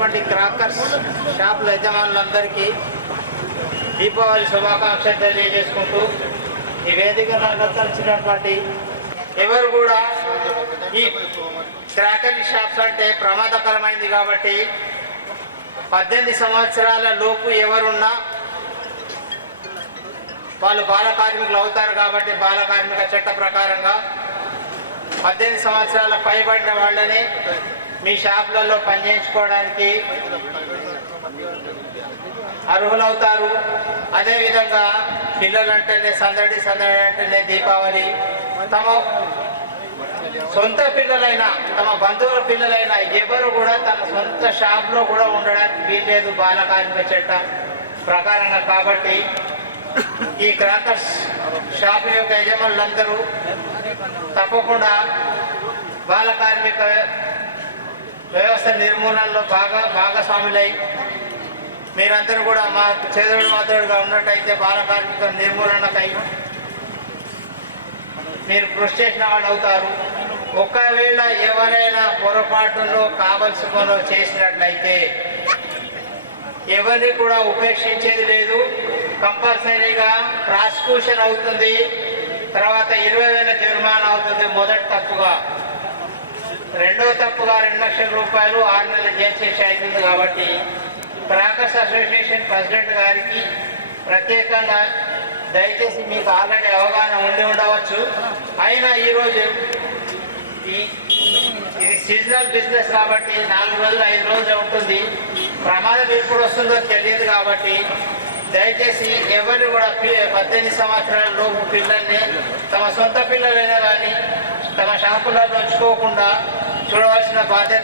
ఉన్నటువంటి క్రాకర్స్ షాపుల యజమానులందరికీ దీపావళి శుభాకాంక్షలు తెలియజేసుకుంటూ ఈ వేదిక నచ్చినటువంటి ఎవరు కూడా ఈ క్రాకరీ షాప్స్ అంటే ప్రమాదకరమైంది కాబట్టి పద్దెనిమిది సంవత్సరాల లోపు ఎవరున్నా వాళ్ళు బాల కార్మికులు అవుతారు కాబట్టి బాల కార్మిక చట్ట ప్రకారంగా పద్దెనిమిది సంవత్సరాల పైబడిన వాళ్ళని మీ షాపులలో పనిచేయించుకోవడానికి అర్హులవుతారు. అదేవిధంగా పిల్లలంటేనే సందడి సందడి అంటేనే దీపావళి. తమ సొంత పిల్లలైనా తమ బంధువుల పిల్లలైనా ఎవరు కూడా తన సొంత షాప్లో కూడా ఉండడానికి వీల్లేదు బాల కార్మిక చట్టం ప్రకారంగా. కాబట్టి ఈ క్రాకర్స్ షాప్ యొక్క యజమానులందరూ తప్పకుండా బాల కార్మిక నిర్మూలనలో బాగా భాగస్వాములై మీరందరూ కూడా మా చేదుడు మాతోడుగా ఉన్నట్టయితే బాల కార్మిక నిర్మూలనకై మీరు కృషి చేసిన వాళ్ళు అవుతారు ఒకవేళ ఎవరైనా పొరపాటులో కావలసిన చేసినట్లయితే ఎవరిని కూడా ఉపేక్షించేది లేదు. కంపల్సరీగా ప్రాసిక్యూషన్ అవుతుంది. తర్వాత ఇరవై వేల జరిమానా అవుతుంది మొదటి తప్పుగా. రెండో తప్పుగా రెండు లక్షల రూపాయలు ఆరు నెలల జైలు శిక్ష అవుతుంది కాబట్టి క్రాకర్స్ అసోసియేషన్ ప్రెసిడెంట్ గారికి ప్రత్యేకంగా దయచేసి మీకు ఆల్రెడీ అవగాహన ఉండి ఉండవచ్చు. అయినా ఈరోజు ఈ ఇది సీజనల్ బిజినెస్ కాబట్టి నాలుగు రోజులు ఐదు రోజులు ఉంటుంది. ప్రమాదం ఎప్పుడు వస్తుందో తెలియదు కాబట్టి దయచేసి ఎవరు కూడా పద్దెనిమిది సంవత్సరాల లోపు పిల్లల్ని తమ సొంత పిల్లలైనా కానీ తమ షాపులలో ఉంచుకోకుండా చూడవలసిన బాధ్యత